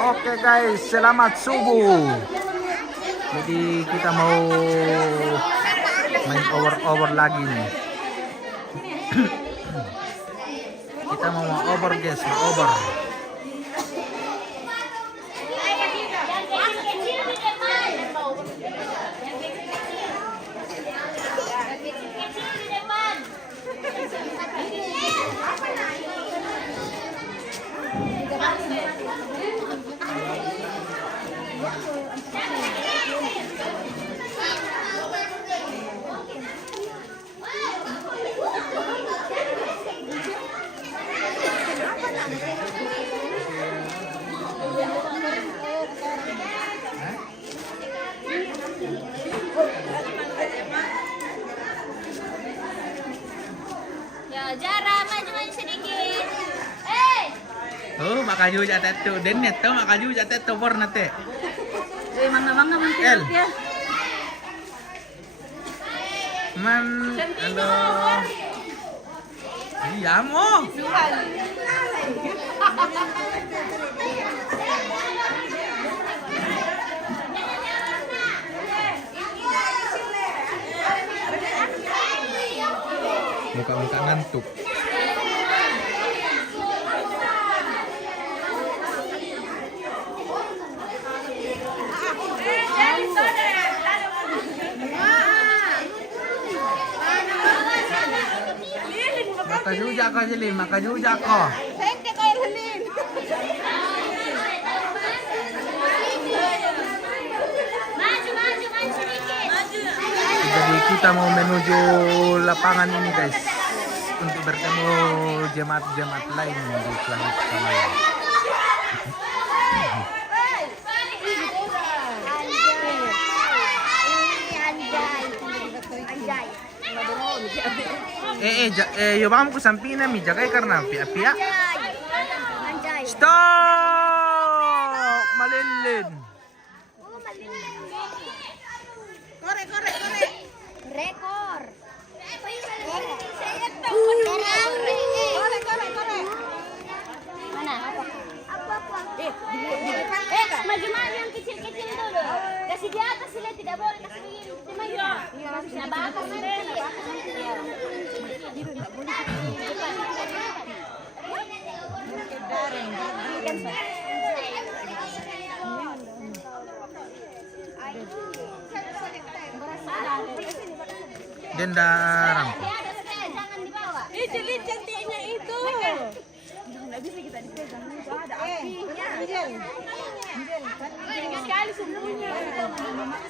Oke guys, selamat subuh. Jadi kita mau main over lagi nih. Kita mau over guys, mau over. Jara, maju sedikit. Oh, makaju jatuh tuh, den net tuh makaju jatuh tuh warna teh. Mangga mungkin El. ya. Halo. Iya mo. Muka-muka ngantuk. Maka juga kau jadi, maka juga kau. Maju sedikit. Jadi kita mau menuju lapangan ini guys, untuk bertemu jemaat-jemaat lain di Planet Kamaya. Yo vamos ke samping mi jaga karena pia-pia. Stop, malilin. Rekor. Mana? Maju yang kecil-kecil dulu. Kasih di atas sih, tidak boleh kasih begini. Maju. Nah, bakar Dendarang. jangan dibawa. Lihat cantiknya itu. Nggak bisa kita dipegang, itu ada apinya. Sekali semuanya.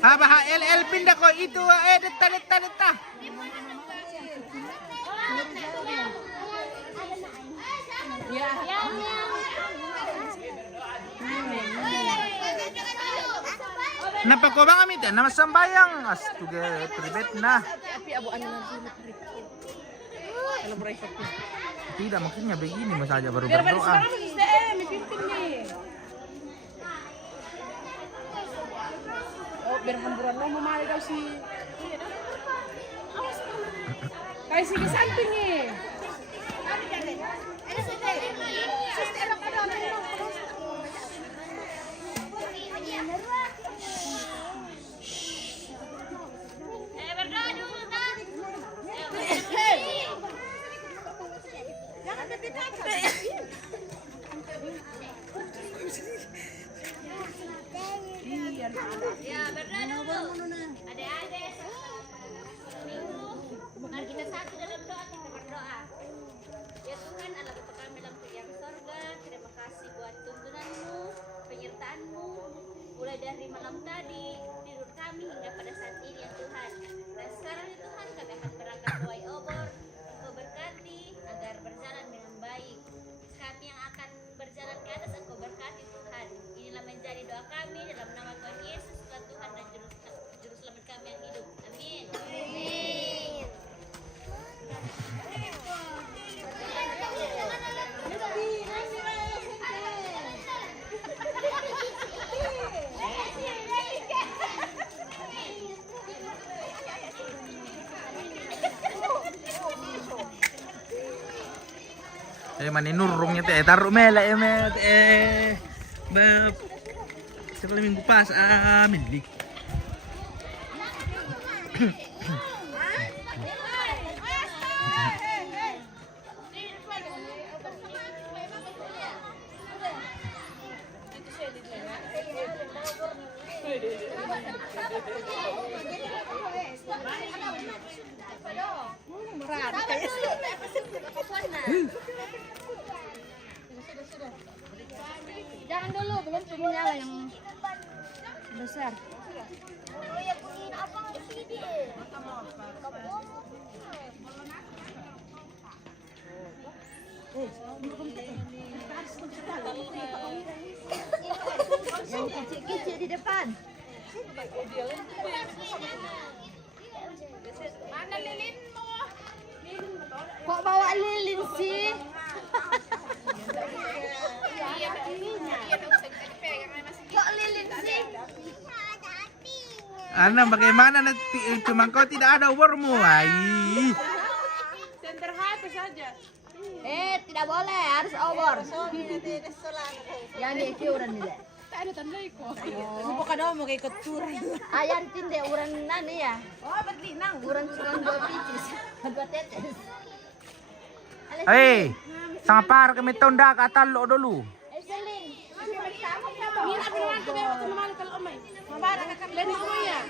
Apa LL pindah kok itu deta. Napa ko bang amit nama sambayang astuge pribet na. Api abu anu nanti. Kalau berai kopi. Tidak maksudnya begini mas aja baru Biar berdoa. sekarang masih SDM, pimpin nih. Oh, biar hamburan lo mau mari kau sih. Kasih ke samping nih. Berdoa dulu, Tan. Jangan dekat-dekat. Ya, berdoa dulu. Adik-adik. Minggu. Mari kita satu dalam doa, kita berdoa. Ya Tuhan, Allah Bapa kami dalam yang sorga, terima kasih buat tuntunanmu, penyertaanmu, mulai dari malam tadi, tidur kami hingga pada saat ini ya Tuhan. Dan sekarang ya Tuhan, kami akan berangkat tuai obor. Engkau berkati agar berjalan dengan baik. Kami yang akan berjalan ke atas, Engkau berkati Tuhan. Inilah menjadi doa kami dalam nama Tuhan Yesus, Tuhan dan Juru Selamat kami yang hidup. Amin. Amin. Maninurungnya teh taruh mela Sekolah minggu pas milik. Jangan dulu, belum menyala yang besar. Yang kecil-kecil di depan. Mana lilin mo? Kok bawa lilin sih? Kok lilin sih? Ana, bagaimana nanti cuma kau tidak ada umurmu? Ai. Center HP saja. Tidak boleh, harus over. Yang di ukuran nila. Tak ada tanda iko. Supo ka daw mo kay kuturan. Ayan tinde uran nani ya. Oh, batli nang uran sukan dua picis. Dua tetes. Hei, sang par kami tonda ka talo dulu. Selin. Mira bilang ko ba ito naman kal umay. Mabara ka kag leni umay ya.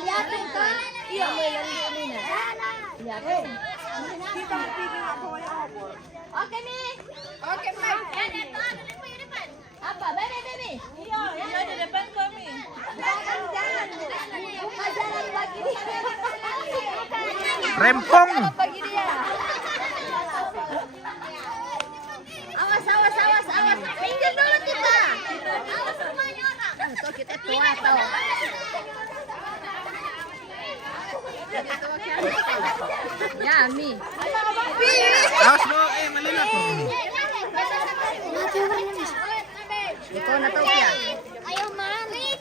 Yatin ka. Iya, yang ini na. Yatin. Kita piping ako ya. Okay, Mi. Okay, Ma. Yan, ito. Ano rin po yung depan? Apa? Bebe. Iya, di depan kami. Jalan. Buka jalan pagi dia. Rempong. Pagi dia. Awas. Pinggir dulu kita. Awas semuanya orang. Tuh kita tua tau. Ya, Mi. Awas do, malilap. Ikaw na to kaya. Ayaw, mami.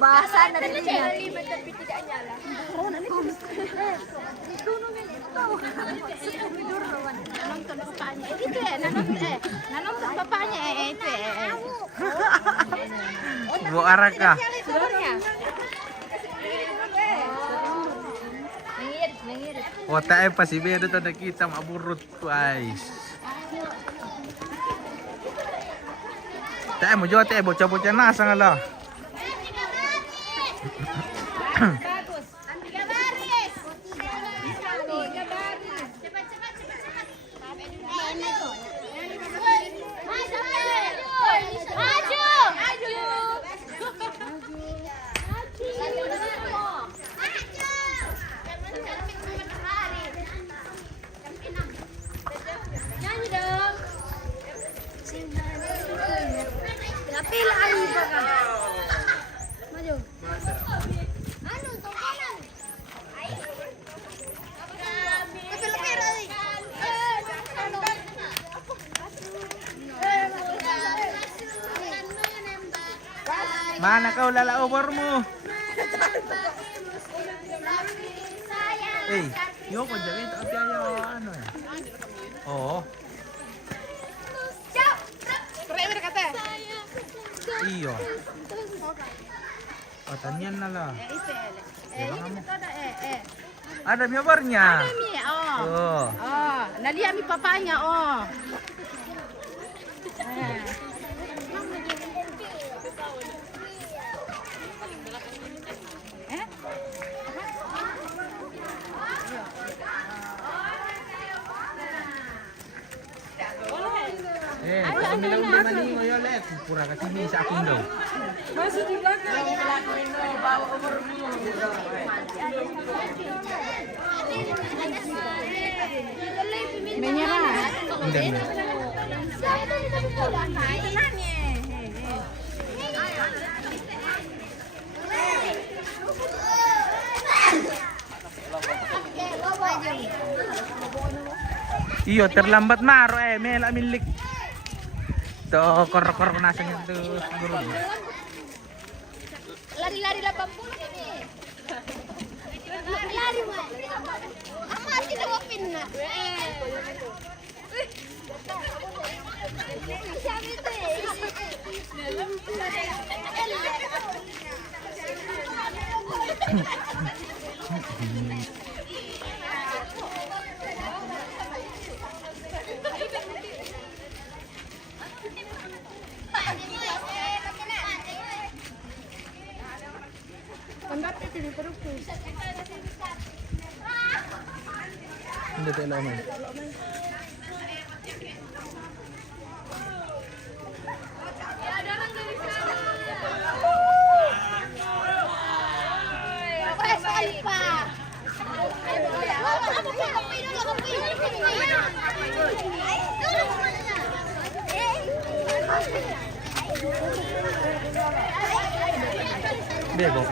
Bahasa na rin niya. Nanong sa papanya ito Bu araka. Nangirit. Wata ay pa si Bedo to nakita maburot ko ay. Tayo mo jote bocah-bocah nasa nga la. Nyanyi dong. Tapi lari ka. Maju. Ano, tungkalan. Mana kau lala over mo? Eh, yo ko dyan ito at yayo ano eh. Oo. Iyo. Oh, tanyan na la. Diba nga mo? Ada mi obarnya. Oh. Nalia mi papanya Kami lang ulit mani mo yun ulit. Pura kasi hindi sa akin daw. Masih di belakang. Bawa umur menyerah. Hindi. Iyo, terlambat maro mela milik. To korok-korok nasa niya to siguro. Lari-lari 80 ini. Lari, Mak. Apa kita mau pindah? Siapa itu? Hindi tayo naman. Bebo.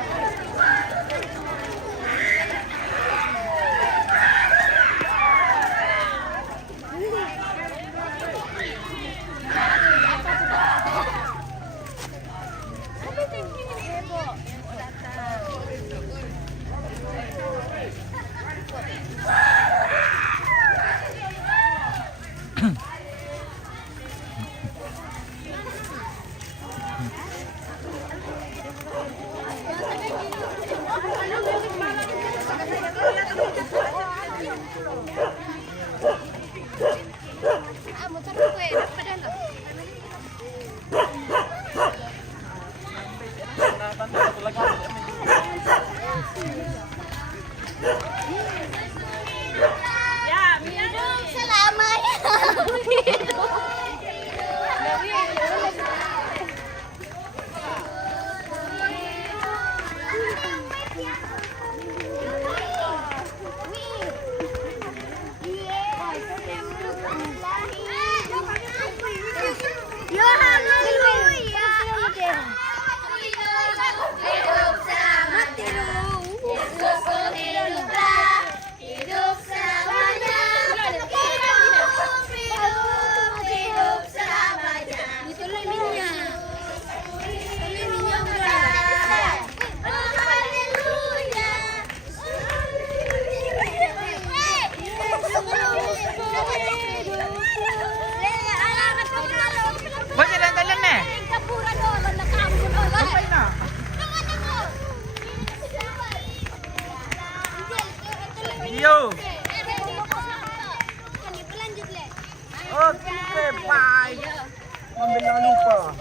Yo. Oke, bye. Ambil jangan lupa.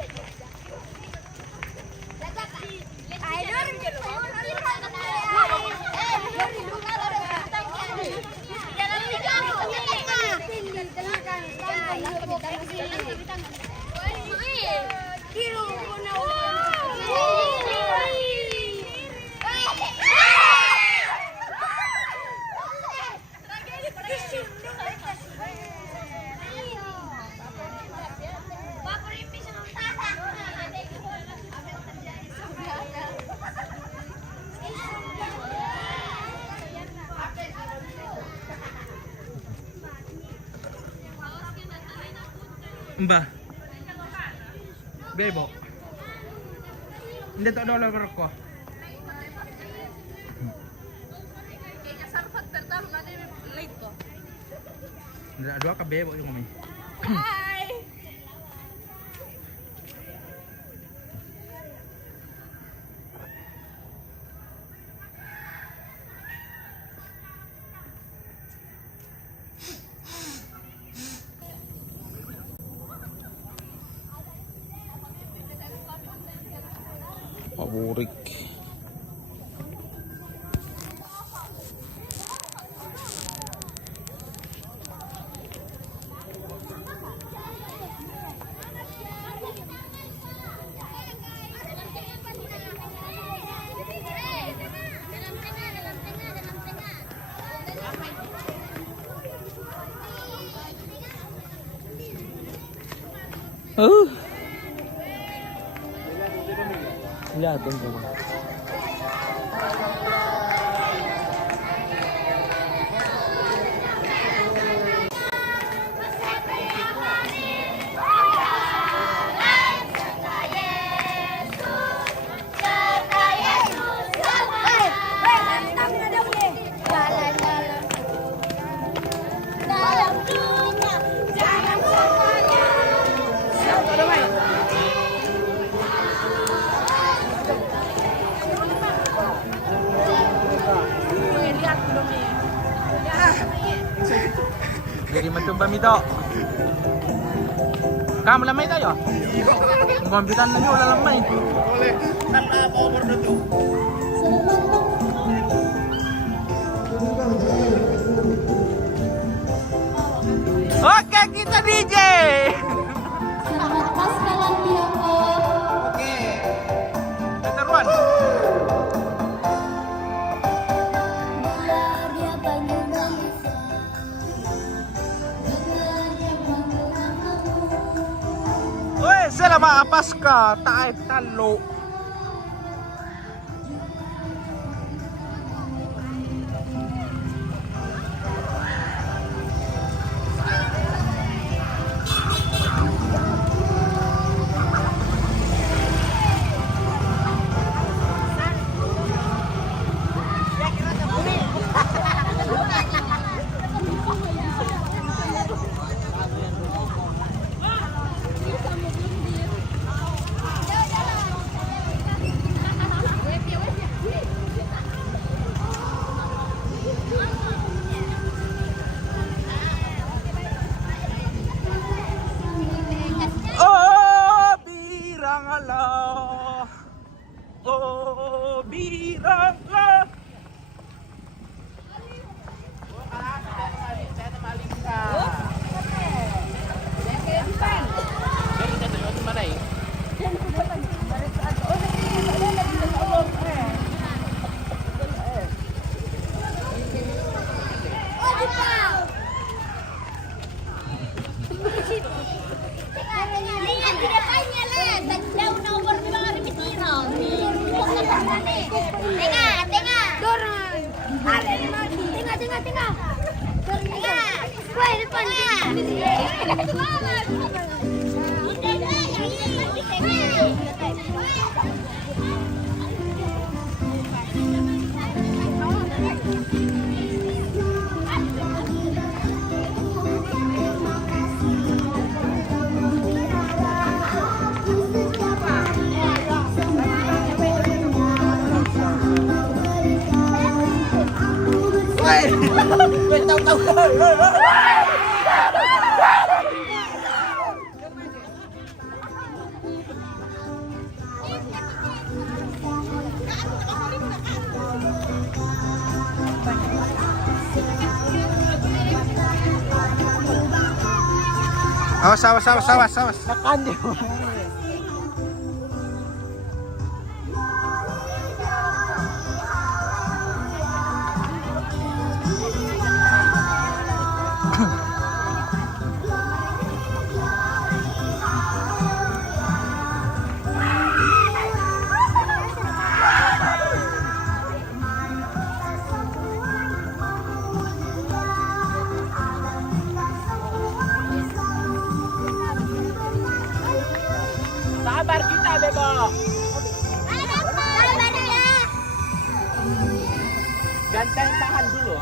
Mbah. Bebo. Hindi to dollar ko. Dua ka bebo yung kami. Paburik. Lihatin ko. coba mito. Kamu lamay tayo? Kumampitan na nyo, lalamay. Boleh, tanpa power dulu. Oke, kita DJ. Selamat Paskah Lampioko. Oke. Keteruan. Dia Banyuwangi. Dengarnya panggilan kamu. Woi, selamat Paskah, taib talo. Oh, biranglah. Oh, biranglah. Lihat di depannya, Le. Jauh nomor di bawah di Pitiro. Tengah, tengah. Dorong. Tengah. Tengah. Woi, depan. Awas. Sabar kita, Bebo. Ganteng tahan dulu.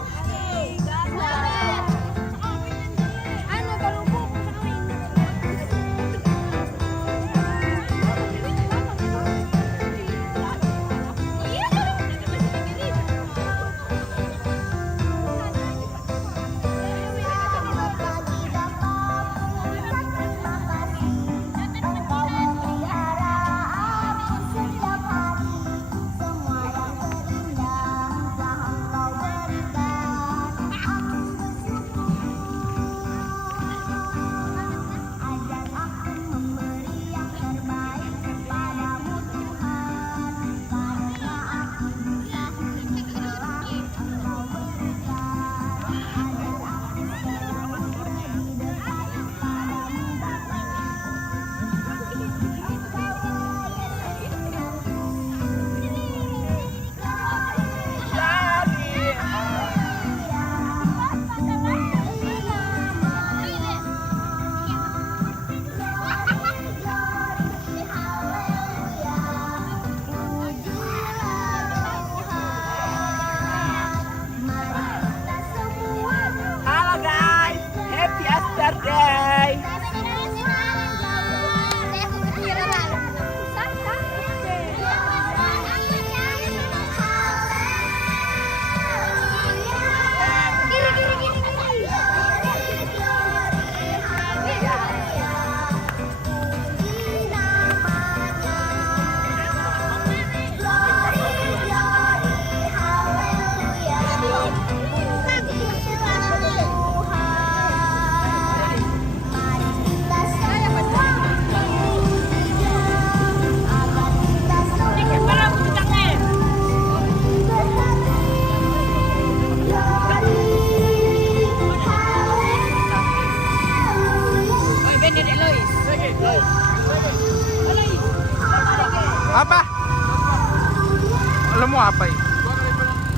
Alam mo apa eh?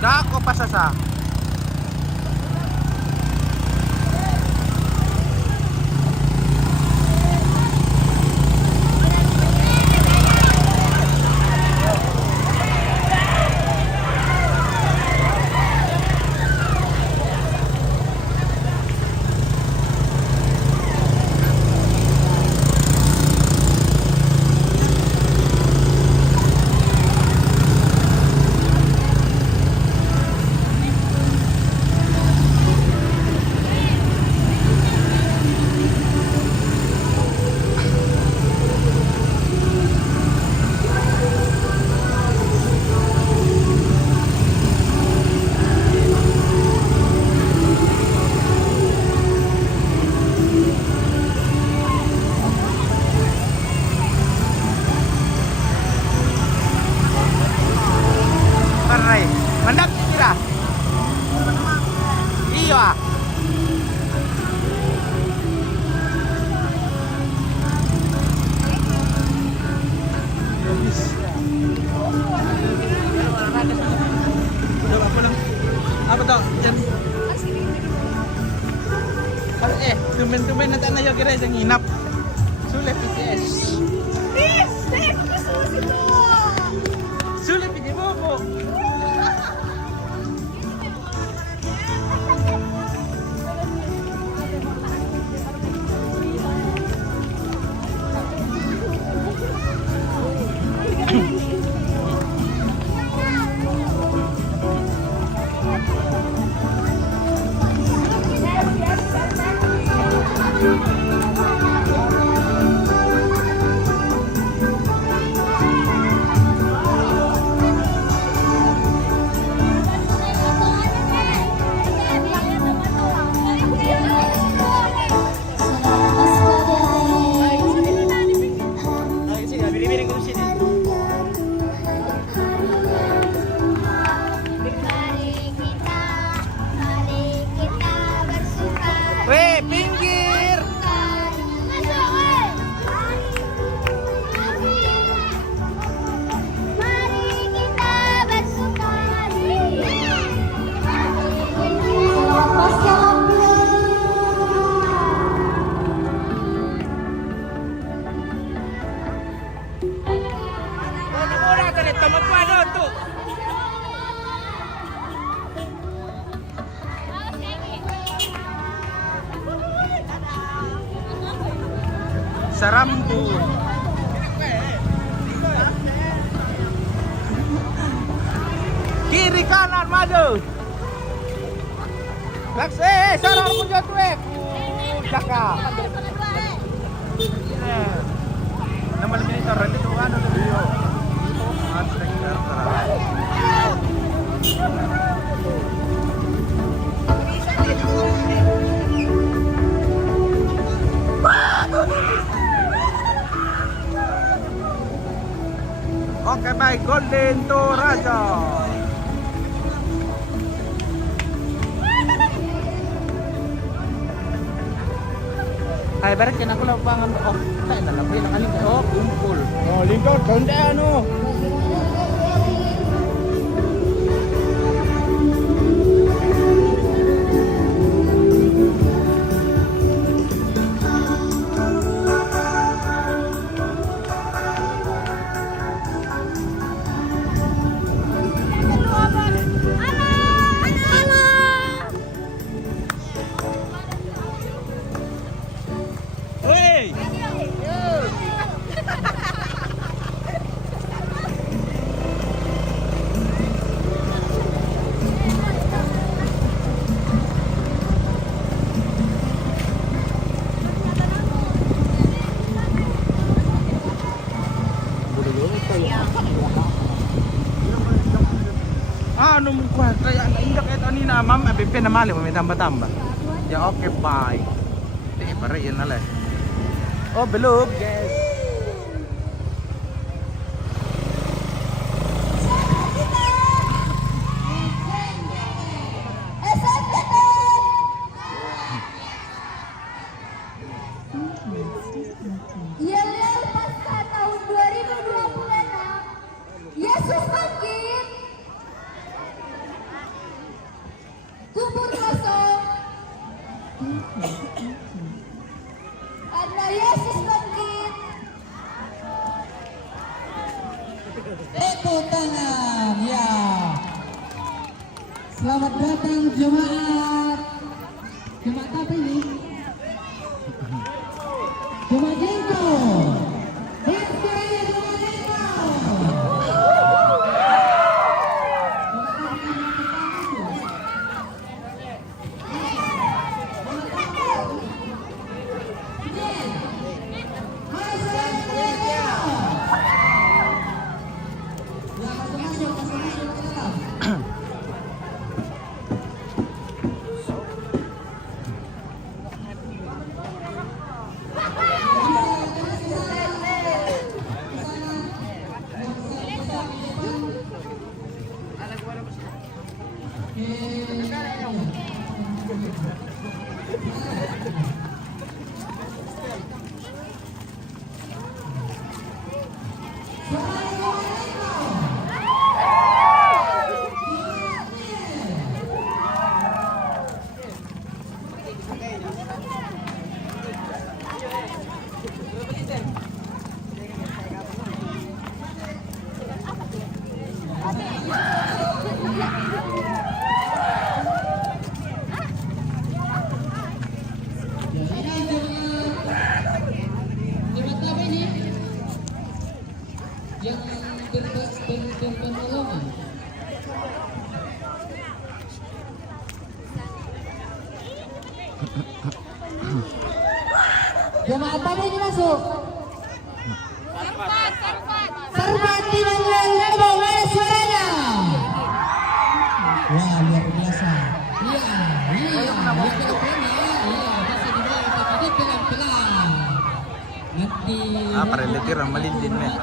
Dako pa sa. Paray, mandak kira. Iya. Apa tau? Tumen-tumen na tayo na kira isang inap. Sulit PTS. Sulit PTS mo po. Weh, pinggir. Mura-mura ka rin, tamat pa ano to. Sarambu. Kiri kanan maju. Laksi, sarang punjat wek. Jaka. Nama lagi ni taruh itu kan ada video. Harus dengar Oke baik, Golden Toraja. Ay, barat yan ako lapangan. Oh, tayo na labay lang aling. Oh, kumpul. Oh, lingkod, konti ano. Ano mo kwa kaya indak ito ni na ma'am apipi na mali mo may tamba-tamba. Ya okay bye. Di pare yan na lang. Oh belum guys. Yesus Pasca tahun 2026, Yesus bangkit. Selamat datang jemaat. Jemaat apa ini? Jemaat Jengko. Jemaat apa ini masuk? Serbat di mana suaranya? Wah, luar biasa. Iya, bisa dibawa tapi dia pelan-pelan. Nanti. Pareletir ang malindin na.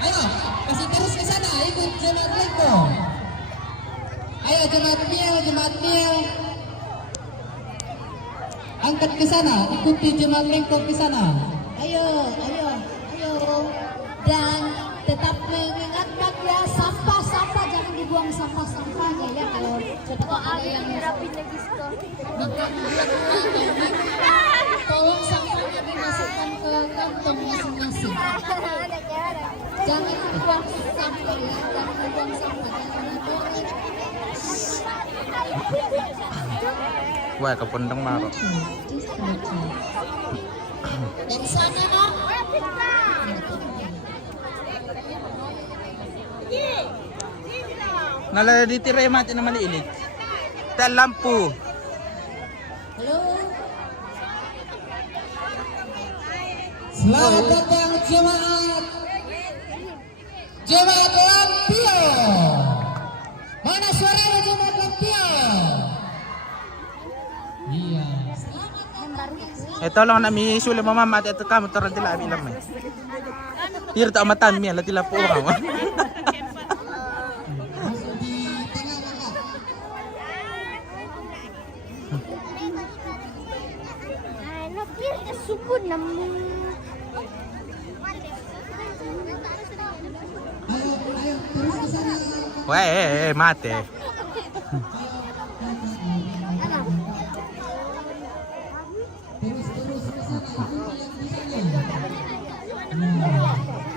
Ayo, masih terus ke sana, ikut jemaat Lengko. Ayo jemaat Mil. Angkat ke sana, ikuti jemaat Lengko ke sana. Ayo. Dan tetap mengingatkan ya, sampah-sampah jangan dibuang sampah-sampahnya ya. Kalau ada yang rapin lagi tolong sampahnya dimasukkan ke kantong masing-masing. Jangan dibuang sampah ya, jangan dibuang sampah. Wah, kapundang maro. Dari sana nak. Nalala dito rin mati na maliinit. Tel lampu. Halo. Selamat datang jemaat Lampio. Mana suaranya jemaat Lampio? Iya. Ito lang na mi suli mama mat ito kamu taran tila abi lang may. Tira ta matan mi ala tila po ka. Sukun namun. Ayo terus ke sana. Weh, mate.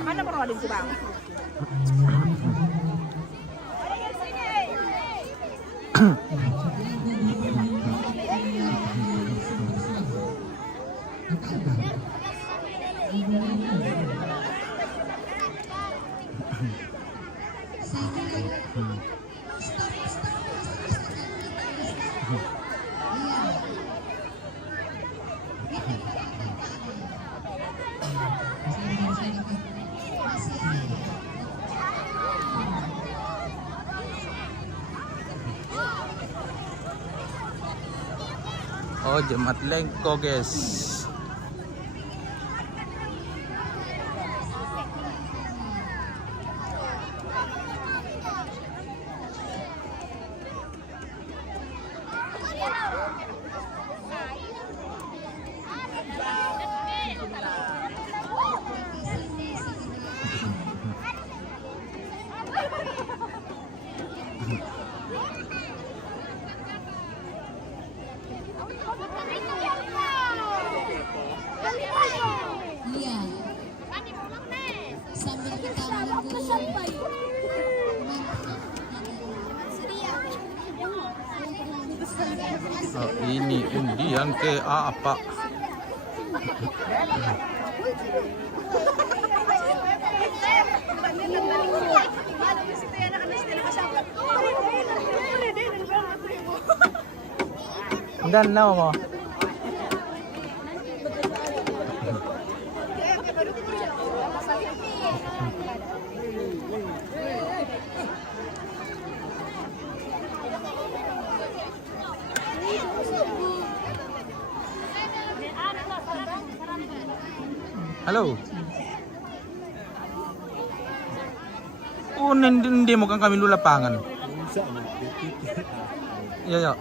Mana perlu ada bang? Oh, jemaat Lengko guys. Iya. Sambil kita menunggu. Oh, ini undian ke apa? Dan nama mo? Halo. Oh, hindi mo kang kami lulapangan. Iya, ya.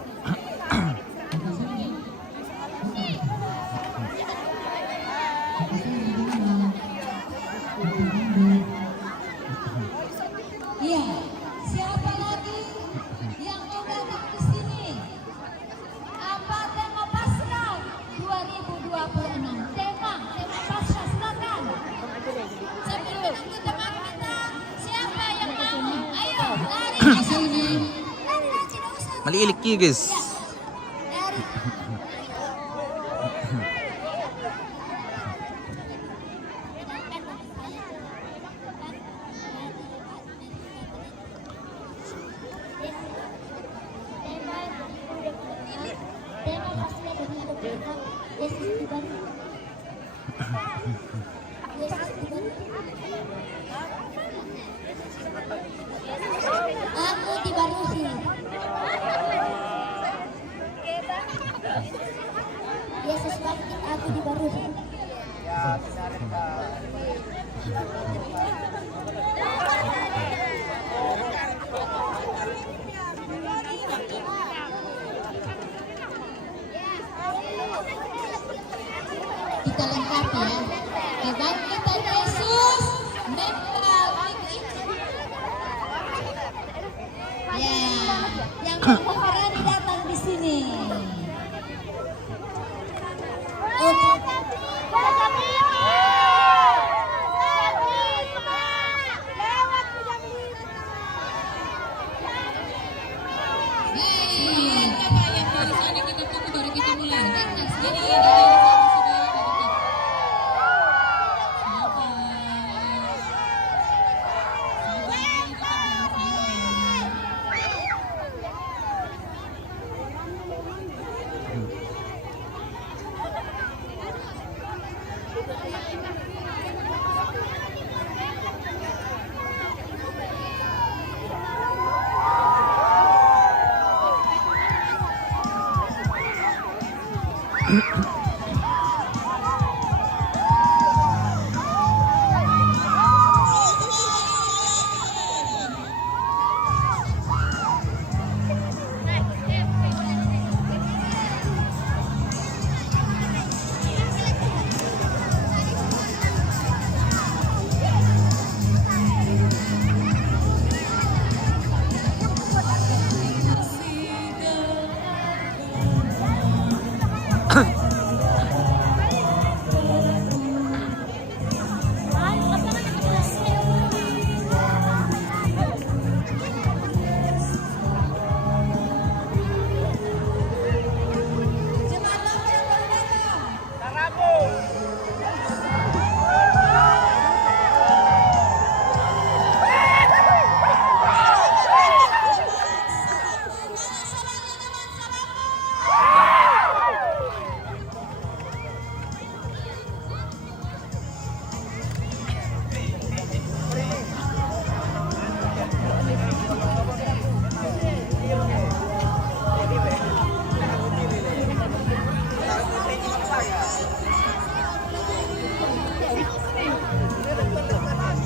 Iya, siapa lagi yang mau datang ke sini? Apa tema Pasrah 2026? Tema Pasrah, silakan. Sambil menunggu teman kita, siapa yang mau? Ayo, lari. Lari, tidak usah. Maliilik ki, guys. Lari. Tema Pasrah 2026. Yesus dibantu. Yesus dibantu. Aku dibaruhi. Yesus bangkit, aku dibaruhi. Kita lengkapi ya. Kebangkitan Yesus mental. Ya, yang mau berani datang di sini. Oke. Apa yang tulisannya kita tunggu baru kita mulai.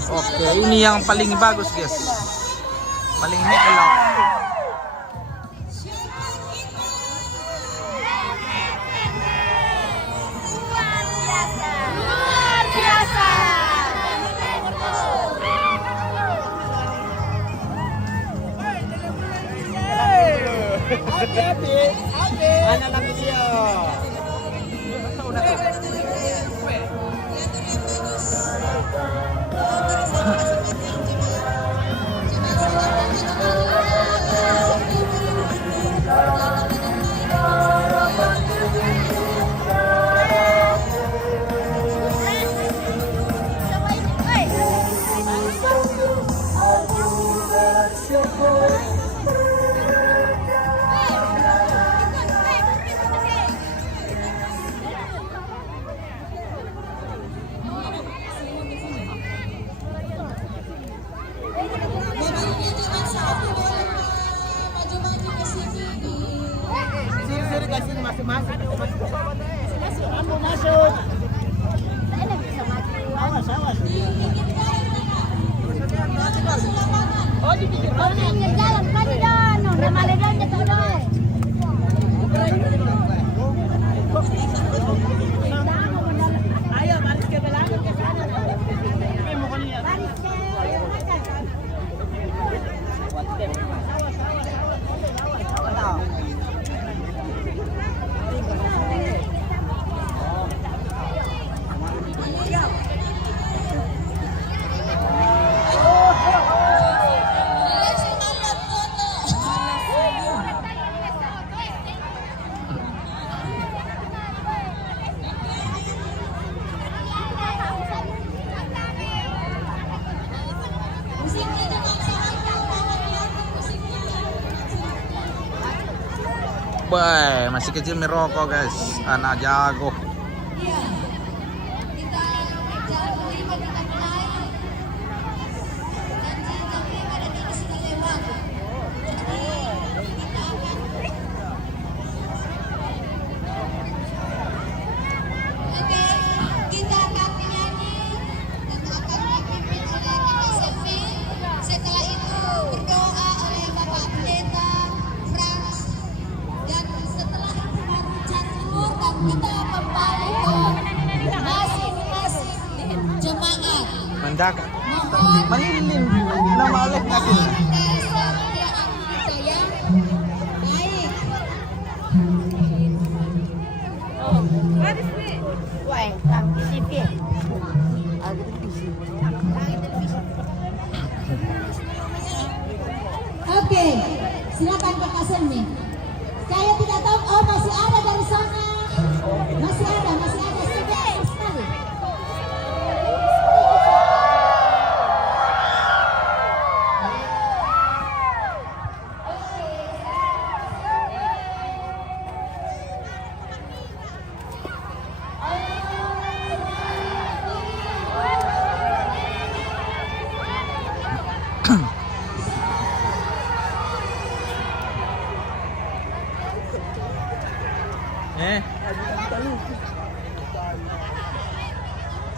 Oke, ini yang paling bagus, guys. Paling nikelok. Mana lagi dia? Sini kasih masuk-masuk. Awas, awas. Oh, naik jalan kan dan, udah malah dan jatuh dong. Ayo, baris ke belakang ke sana. Baris Wah, masih kecil merokok guys, anak jago. Iya. Kita jam 5 kita mulai. Janji jam 5 dan ini sudah lewat. Jadi kita akan Oke, kita akan menyanyi dan akan dipimpin oleh Kakak Selvi. Setelah itu berdoa oleh Bapak Pendeta Frans. Dan setelah itu baru catur dan kita kembali ke masing-masing jemaat. Mendak, Mohon malilin, nama Alek natin. dari kesetiaan kita yang baik. Wah, kami sipir. Oke, silakan Kakak Selvi. Saya tidak tahu, oh masih ada dari sana. Masih ada sedikit sekali.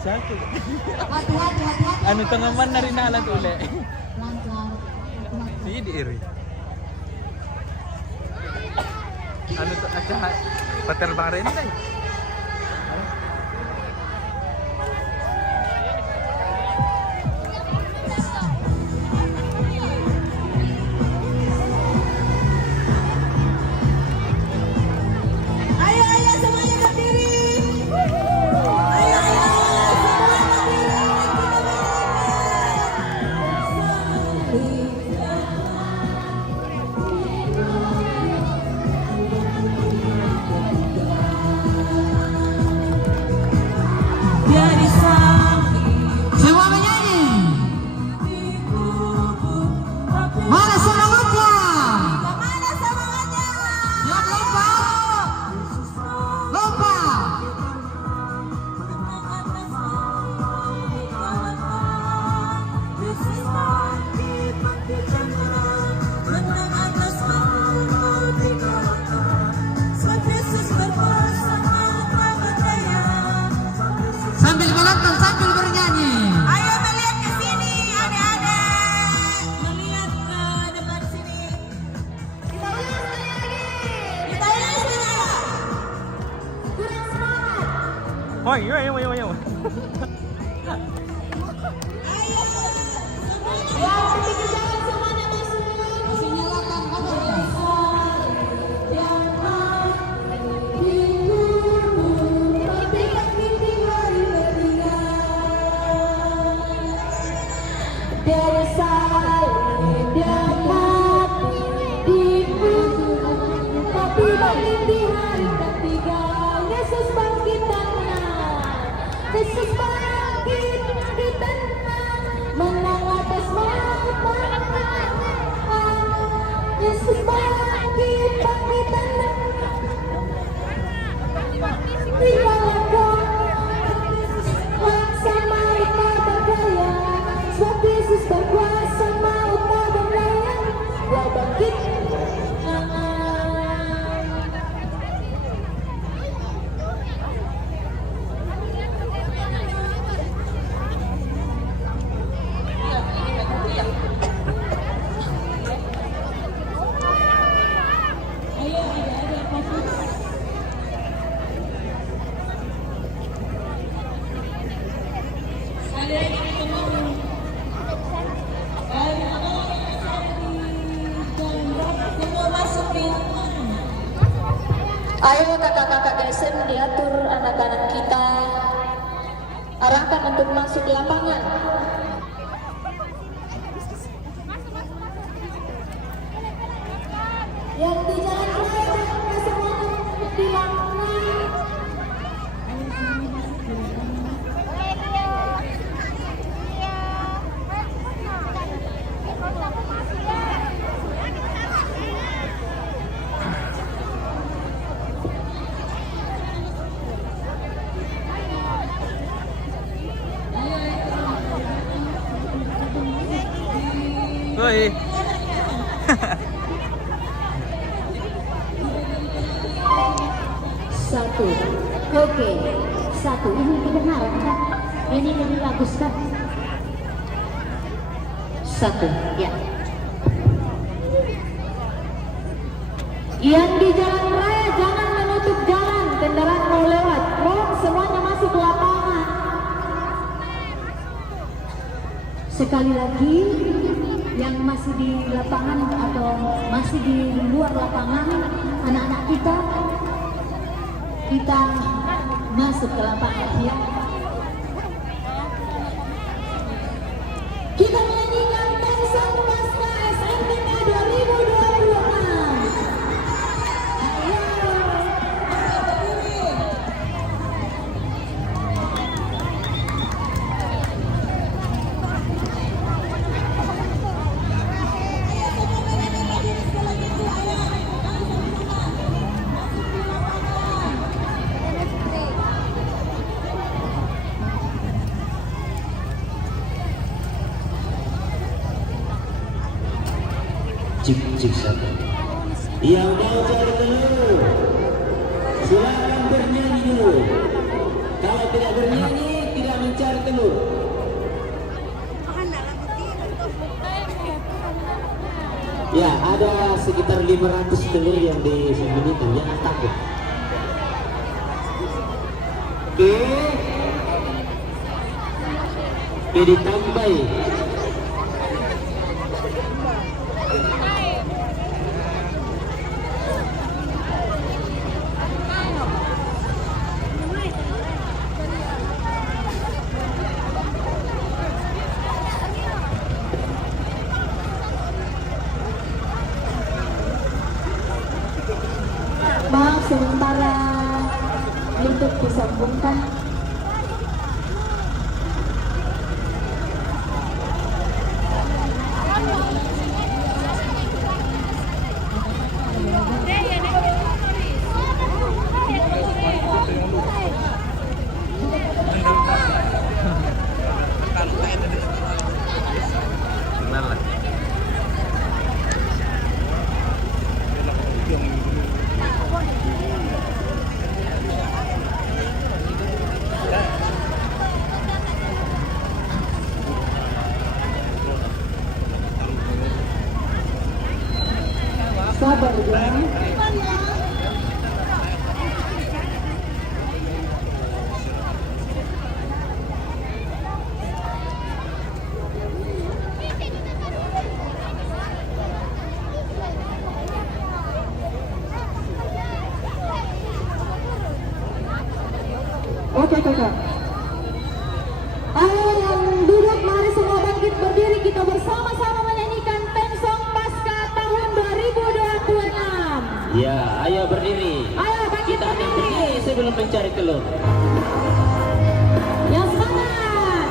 Satu. Hati-hati. Anu tengah mana rin nalat uli. Lancar. Hindi iri. Ano to at saka paterbang rin tayo. Ayo, ayo semuanya berdiri. Ayo, ayo semua berdiri. Dari Semua menyanyi. Mana semangatnya? mana semangatnya? Yang lompat. Sambil menonton, sambil bernyanyi. Ayo melihat ke sini, adik-adik. Melihat ke depan sini. Kita ulang lagi. Kurang semangat. Hoy, yo. Yang ketiga jalan semuanya masuk. Sinyalakan kabarnya. Dari salib yang mati dikutuk, tapi bangkit di hari ketiga. Yesus bangkit dan menang. Yesus bangkit dan menang atas maut. Yesus bangkit, bangkitan. Tinggallah kau, kuasa maut tak berdaya. Sebab Yesus berkuasa maut tak berdaya. Dia bangkit. Ayo kakak-kakak GSM diatur anak-anak kita, arahkan untuk masuk ke lapangan. Yang di jalan raya semuanya di lapangan. Woi. Satu, oke, satu. Ini kebenaran kan? Ini lebih bagus kan? Satu, ya. Yang di jalan raya jangan menutup jalan, kendaraan mau lewat. Mohon semuanya masuk ke lapangan. Sekali lagi, yang masih di lapangan atau masih di luar lapangan, anak-anak kita masuk ke lapangan ya. Kita menyanyikan Pensong Pasca SMTK 2026. Cik satu. Yang mau cari telur, silakan bernyanyi dulu. Kalau tidak bernyanyi, tidak mencari telur. Ya, ada sekitar 500 telur yang disembunyikan, jangan takut. Oke, ditambah. Maaf sementara untuk disambungkan. Sabar ya. Oke kakak. Ayo yang duduk mari semua bangkit berdiri, kita bersama-sama menyanyikan Pensong Pasca tahun 2026. Ya, ayo berdiri. Ayo bangkit Kita akan berdiri. berdiri sebelum mencari telur. Yang semangat.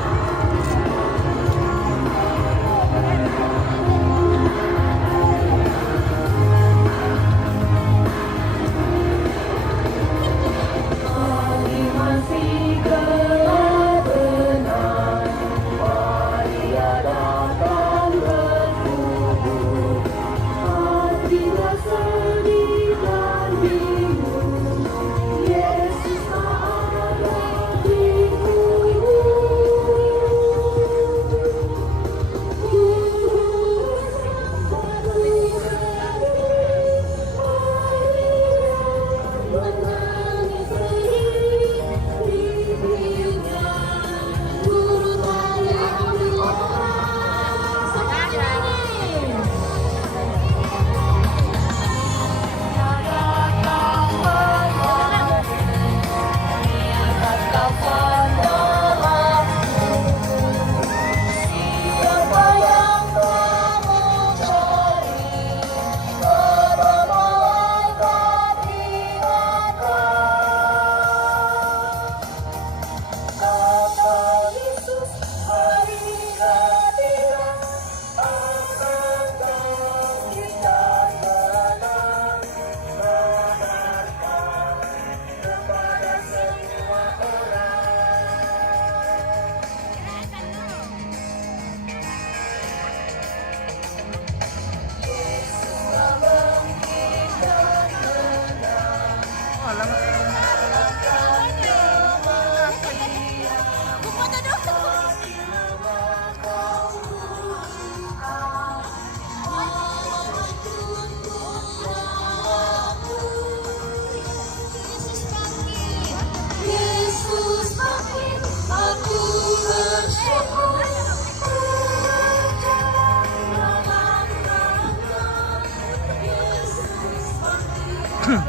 Baik,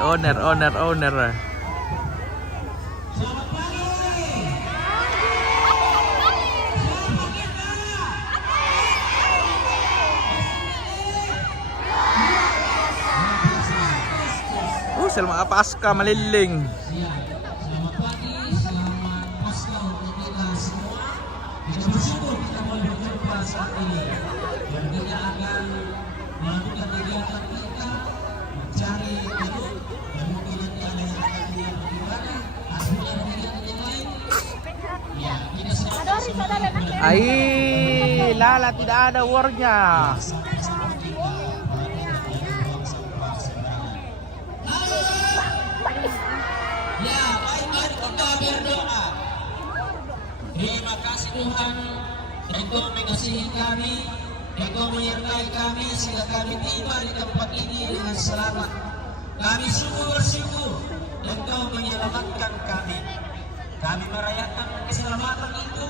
owner. Selamat Pasca meliling. Selamat pagi, selamat Pasca untuk kita semua. Kita bersyukur kita boleh berjumpa saat ini. Dan kita akan melakukan kegiatan kita mencari telur dan mungkin nanti ada yang akan lihat bagaimana hasilnya kegiatan yang lain. Ya, kita sedang Ai, lala tidak ada warnya. Ya, baik kita berdoa. Terima kasih Tuhan, Engkau mengasihi kami, Engkau menyertai kami sehingga kami tiba di tempat ini dengan selamat. Kami sungguh bersyukur Engkau menyelamatkan kami. Kami merayakan keselamatan itu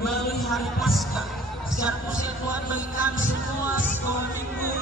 melalui hari Paskah. Secara khusus Tuhan bagi kami semua sekolah minggu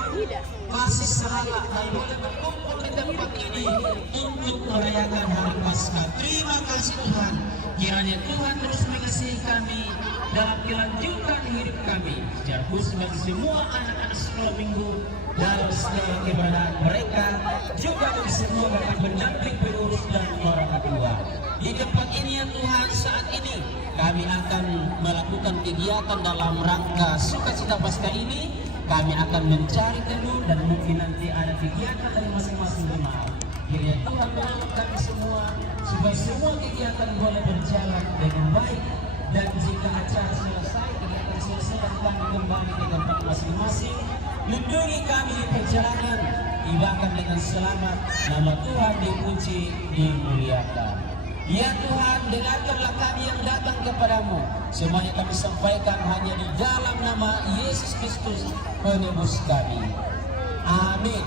masih selamat kami boleh berkumpul di tempat ini untuk merayakan hari Paskah. Terima kasih Tuhan. Kiranya Tuhan terus mengasihi kami dalam kelanjutan hidup kami. Secara khusus bagi semua anak-anak sekolah minggu dalam segala keberadaan mereka, juga bagi semua bapak pendamping, pengurus dan orang tua. Di tempat ini ya Tuhan, saat ini kami akan melakukan kegiatan dalam rangka sukacita Paskah ini. Kami akan mencari telur dan mungkin nanti ada kegiatan dari masing-masing jemaat. Kiranya Tuhan menolong kami semua supaya semua kegiatan boleh berjalan dengan baik. Dan jika acara selesai, kegiatan selesai dan kami kembali ke tempat masing-masing, lindungi kami di perjalanan, tibakan dengan selamat. Nama Tuhan dipuji, dimuliakan. Ya Tuhan, dengarkanlah kami yang datang kepadamu. Semuanya kami sampaikan hanya di dalam nama Yesus Kristus, penebus kami. Amin.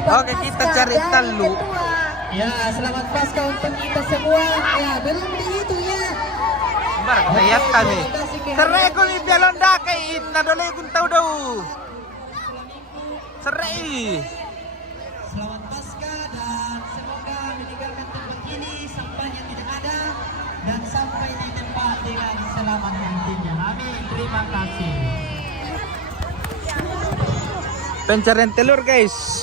Oke, kita cari telur. Ya, selamat Paskah untuk kita semua. Ya, belum begitu ya. Bar kelihatan nih. Serai ko ni pialon dakay na dole kun tahu daw. Serai. Selamat Paskah dan semoga meninggalkan tempat ini sampahnya tidak ada dan sampai di tempat dengan selamat nantinya. Amin. Terima kasih. Pencarian telur, guys.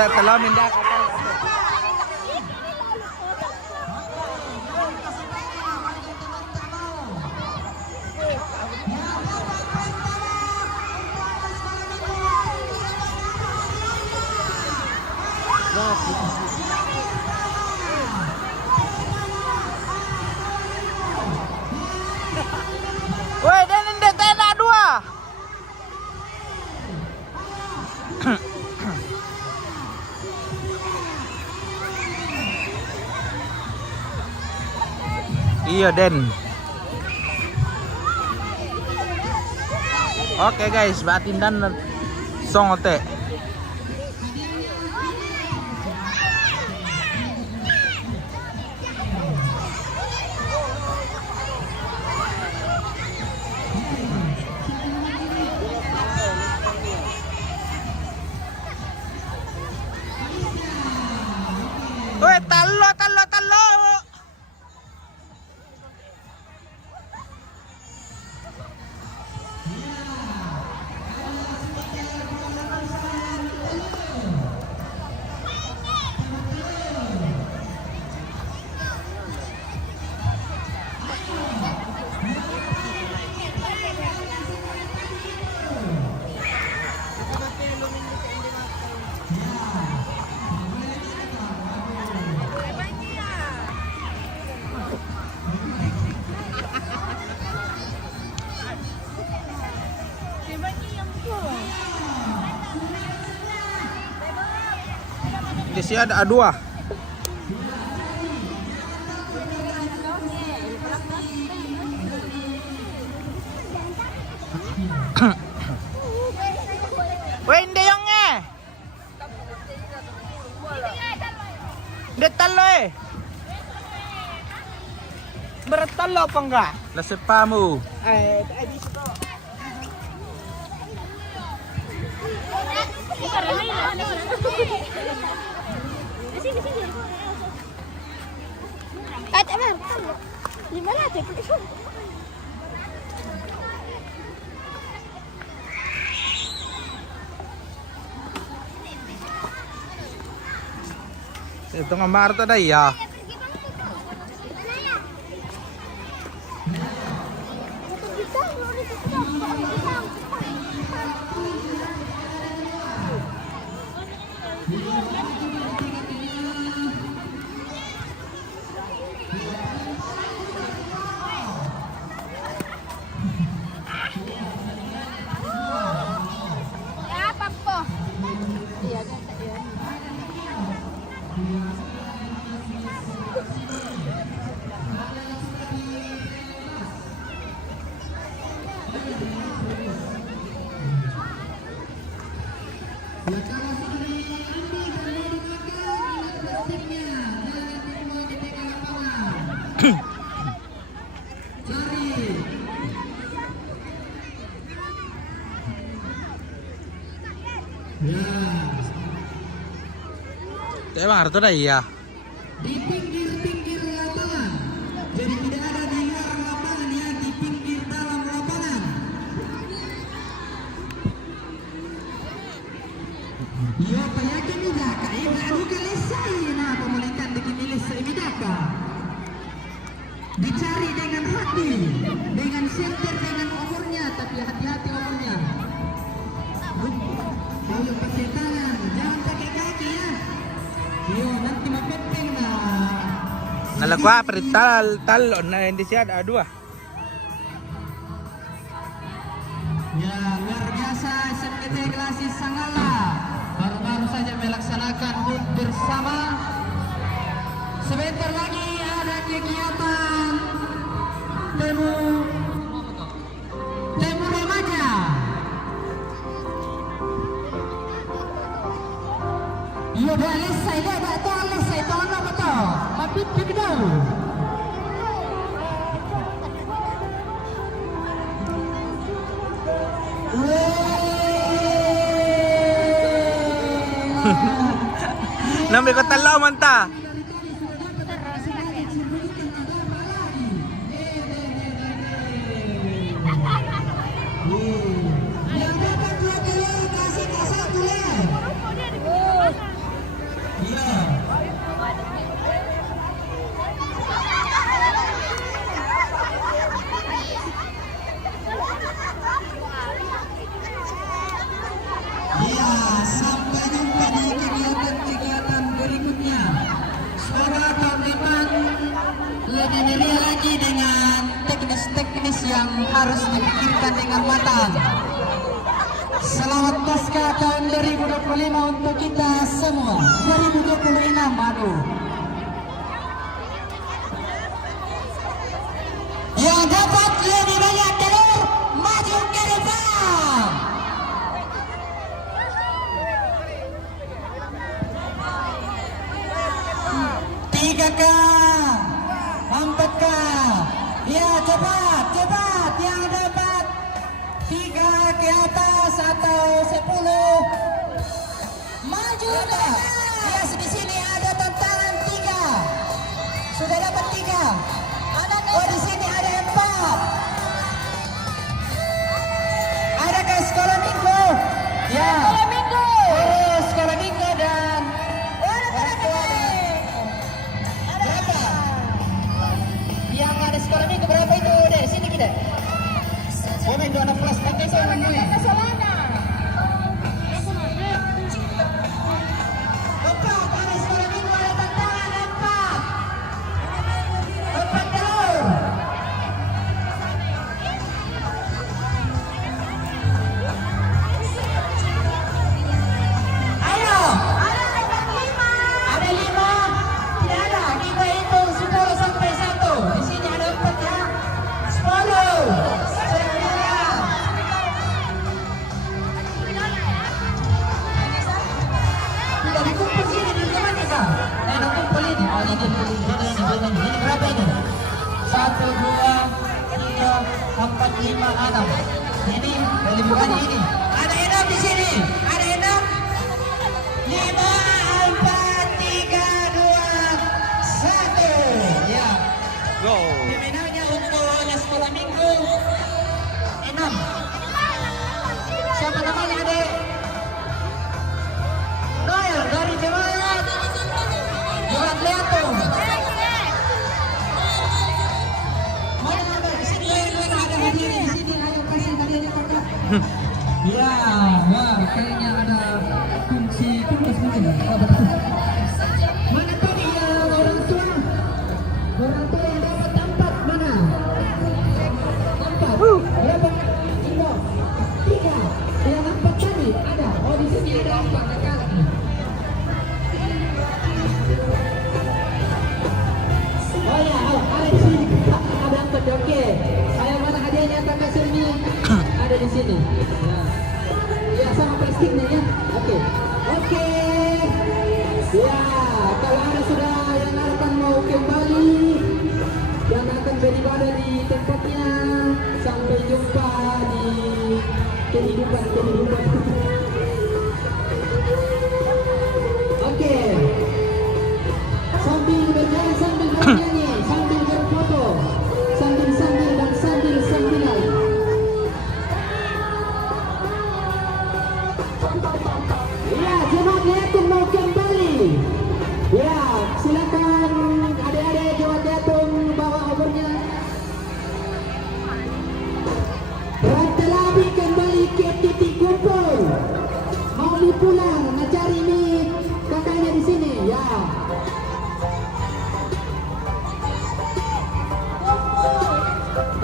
Talamin dah kata. Woi, dan ndek tenda dua. Iya Den. Oke guys, batin dan songote. Woi, talo. Masih ada A2. Weh, hindi yung Hindi talo Berat talo apa enggak? Lasip pa mo. Ito nga Marta na iya. Ito Marta na iya. Di pinggir-pinggir lapangan. Jadi tidak ada di luar lapangan ya, di pinggir dalam lapangan. Yo payakin midaka, baru kali saya na pemerintah dikimilis saya midaka. Dicari dengan hati, dengan center, dengan umurnya, tapi hati-hati umurnya. Kalau pakai tangan, jangan pakai kaki ya. Yo, nanti mapepeng na. Nalagwa pero talon na hindi siya A2. Ya, luar biasa SMPT Klasis Sanggala baru-baru saja melaksanakan HUT bersama. Sebentar lagi ada kegiatan temu remaja. Iya, boleh saya dah tolong saya tolong betul. Tapi begitu. Nambi ko talo man ta. Ya, sampai jumpa di kegiatan-kegiatan berikutnya. Semoga tahun depan lebih mulia lagi dengan teknis-teknis yang harus dipikirkan dengan matang. Selamat Pasca tahun 2025 untuk kita semua. 2026 baru. Yang dapat lebih banyak telur, maju ke depan. Tiga K, 4K, ya cepat yang dapat 3 ke atas atau 10 maju dah. Ya di sini ada tantangan 3, sudah dapat 3. Oh di sini ada 4. Adakah sekolah minggu? Ya. Sekolah minggu. Terus sekolah minggu dan berapa? Yang ada sekolah minggu berapa itu deh? Sini kita. Boleh itu anak kelas pakai sama gue. 1, 2, 3, 4, 5 Adam. Ini dari bukannya ini. Ada Enam di sini. Ada Enam. 5, 4, 3, 2, 1. Ya. Go. Pemenangnya untuk les malam minggu Enam. Siapa namanya adek? Noel dari Jemaat Liatung. Mana ada di sini? Ada hadiah di sini. Ayo kasih hadiahnya kakak. Ya, wah kayaknya ada kunci kulkas mungkin. Oh, betul. Mana tadi ya orang tua? Orang tua yang dapat tempat mana? Tempat. Berapa? 3. Yang 4 tadi ada. Oh di sini ada 4 kakak. Oh ya, ada di sini. Ada 4. Oke. Saya mana hadiahnya kakak Sirmi? Ada di sini. Ya, sama plastiknya ya. Oke. Oke. Ya, kalau ada sudah yang akan mau kembali, yang akan beribadah di tempatnya, sampai jumpa di kehidupan. Oke. Sambil berjalan, sambil bernyanyi, sambil berfoto, sambil dan sambilan. Ya, Jemaat Liatung mau kembali. Ya, silakan adik-adik Jemaat Liatung bawa obornya. Bertelabi kembali ke titik kumpul. Mau pulang, ngecari ini kakaknya di sini. Ya.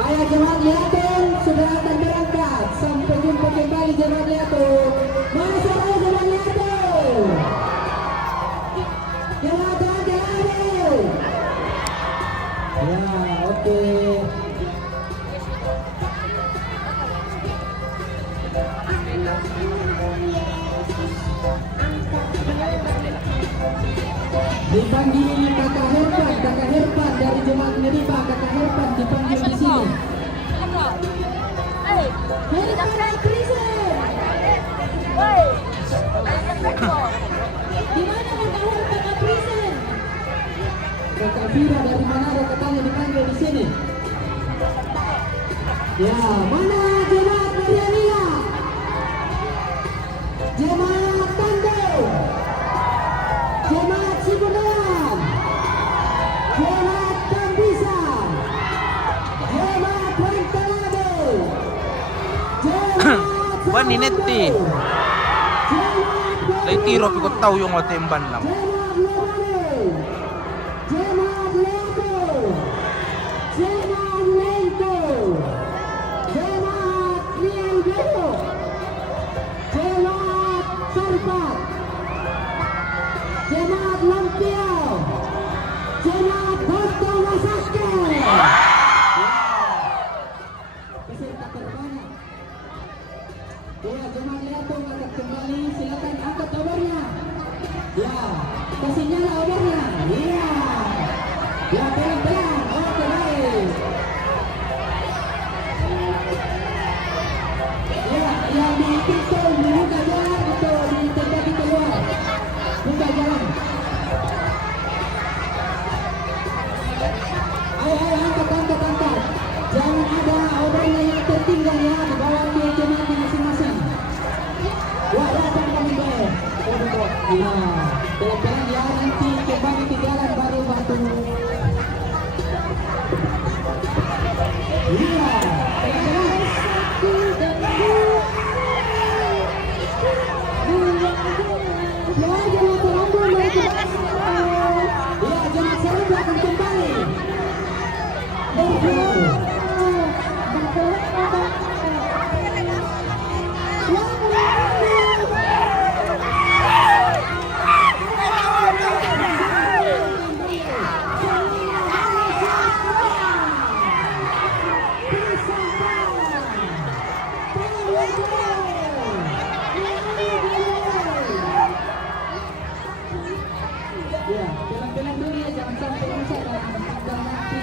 Ayo Jemaat Liatung sudah akan berangkat. Sampai jumpa kembali Jemaat Liatung. Mana suara Jemaat Liatung? Jalan. Ya, oke. Dipanggil kakak Herpan dari Jemaat Neriba. Kakak Herpan dipanggil di sini. Herpan Krisen. Di mana kakak Herpan Krisen? Kakak Vira dari Manado katanya dipanggil di sini. Ya, mana Jemaat Marianila? Jemaat Tando. Jemaat Sigunayan, Jemaat Tambisa, Jemaat Wantalado, Jemaat Bukan ini ti. Lagi tiro pikot tahu yung otemban lang. Jemaat Lobane, Jemaat Leko, Jemaat Lento, Jemaat Riel Bero, Jemaat Sarpat, Jemaat Lampiau, Jemaat Boto Masake. Peserta terbanyak. Ya, Jemaat Liatung akan kembali. Silakan angkat obornya. Ya, kasih nyala obornya. Iya. Ya, pelan-pelan. Oke, baik. Ya, yang di pintu buka jalan itu di tempat di keluar. Buka jalan. Ayo, angkat. Jangan ada obornya yang tertinggal ya. Dibawa ke jemaat masing-masing. Wah, datang kami bayar. Ya, pelan-pelan ya. Nanti kembali ke jalan baru batu. Iya, pelan-pelan. Ya, jangan terlalu ya, jangan selalu akan kembali. Ya, pelan-pelan dulu ya, jangan sampai rusak dan nanti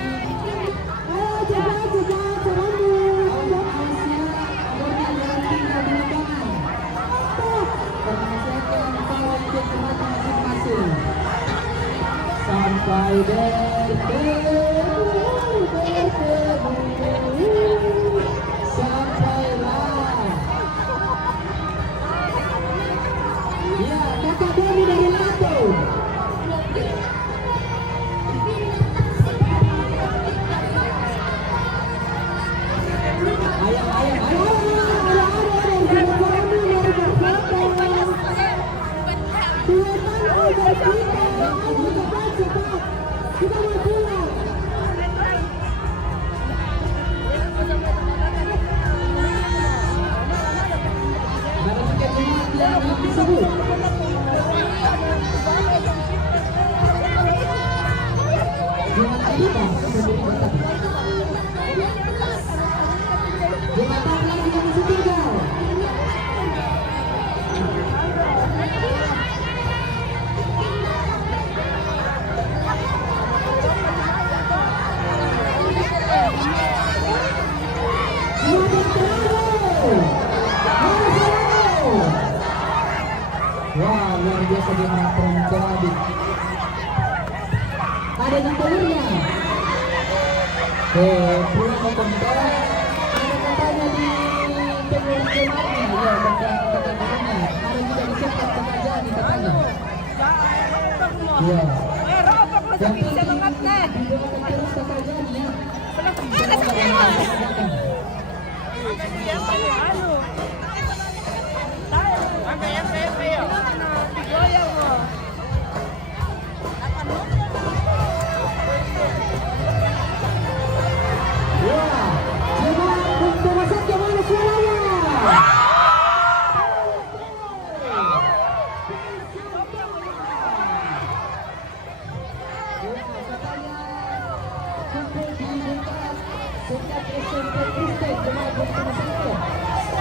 bagaimana perempuan adik. Ada yang telurnya. Pulang ke kantor. Ada katanya di pengurusan lagi. Ya, katanya. Ada juga disiapkan pekerjaan di katanya. Ya. Yang bisa mengatakan. Terus pekerjaan ya.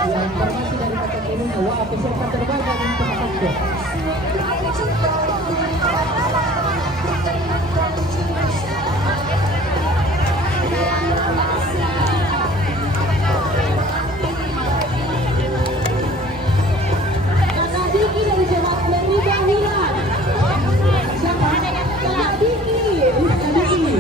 Informasi dari Kota Kiruna, wah peserta terbaik untuk Kota. Kakak Diki dari Jawa Merida Milan. Siapa? Kakak Diki. Kakak Diki.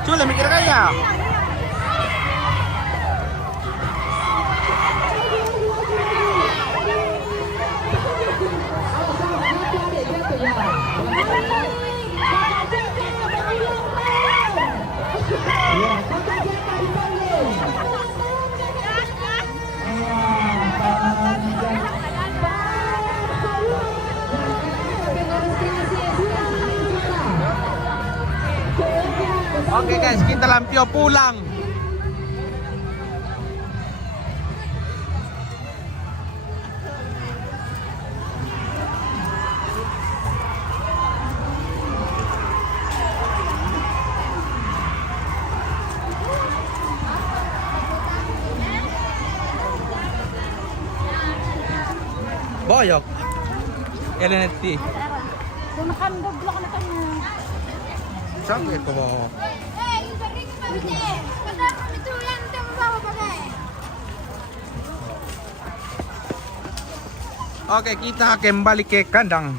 Chula, mikir kaya. Oke guys, kita lampio pulang. Boyok. LNT. Kumakan goblok na kanya. Sampai ko mo. Oke, kita kembali ke kandang.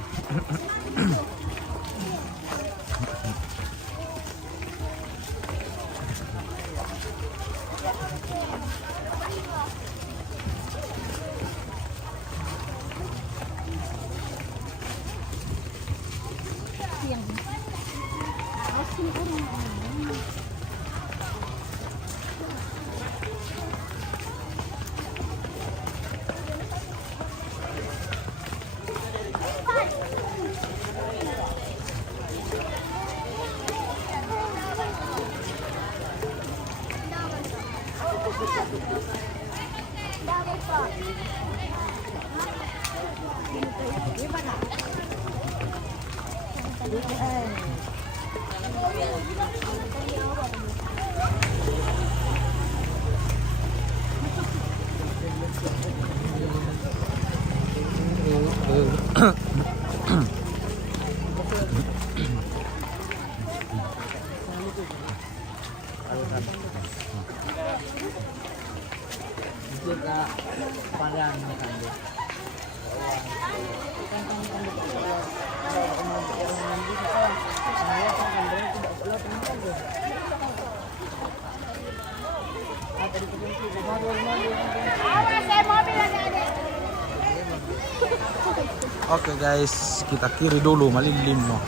Oke guys, kita kiri dulu, malilim no.